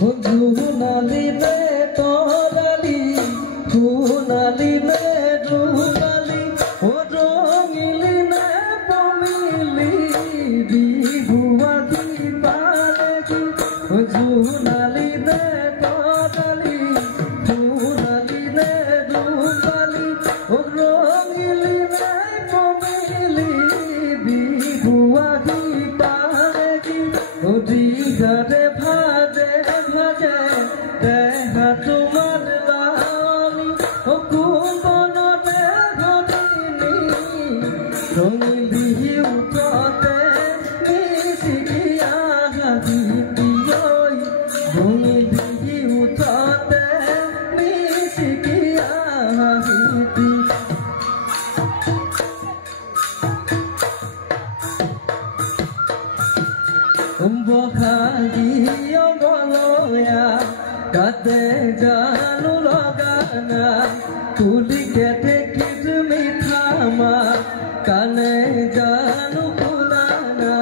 ধুনালি নে তলালি ধুনালি নে রুমালি ও রঙিলি নে পমিলি বিহুয়া দি পালে কি ধুনালি নে তলালি ধুনালি নে রুমালি ও রঙিলি নে পমিলি বিহুয়া দি পালে কি ও দিঘারে ভাজে ভাজে দেহা তোমার লালি ও কুম্বনতে ঘটিনি রঙিলি উঠতে মিশিয়া হাজিতি ওই রঙিলি উঠতে মিশিয়া হাজিতি বখাগিয়া বলয়া কাতে জানু লগানা তুলি কেটে কিট মিঠামা কানে জানু পুলানা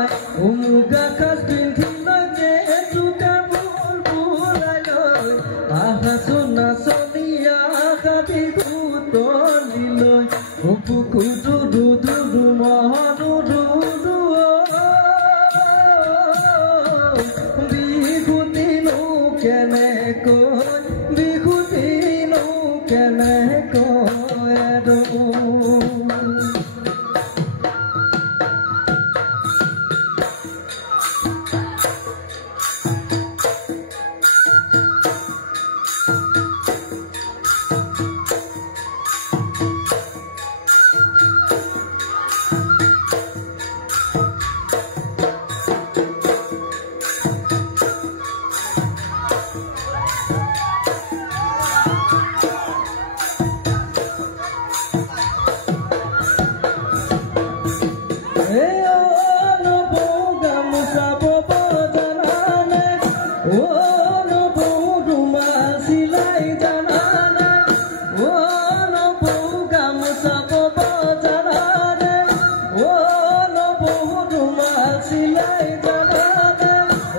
উমুগা কাজ পিন্ধিল যে চুকা বুল বুলাইল আহা সোনা সনিয়া কাটি কুতলিল পুকু দুদু দুদু মহনু দুদু কেনে কয় বিহুতিনো কেনে কয়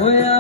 Oh yeah.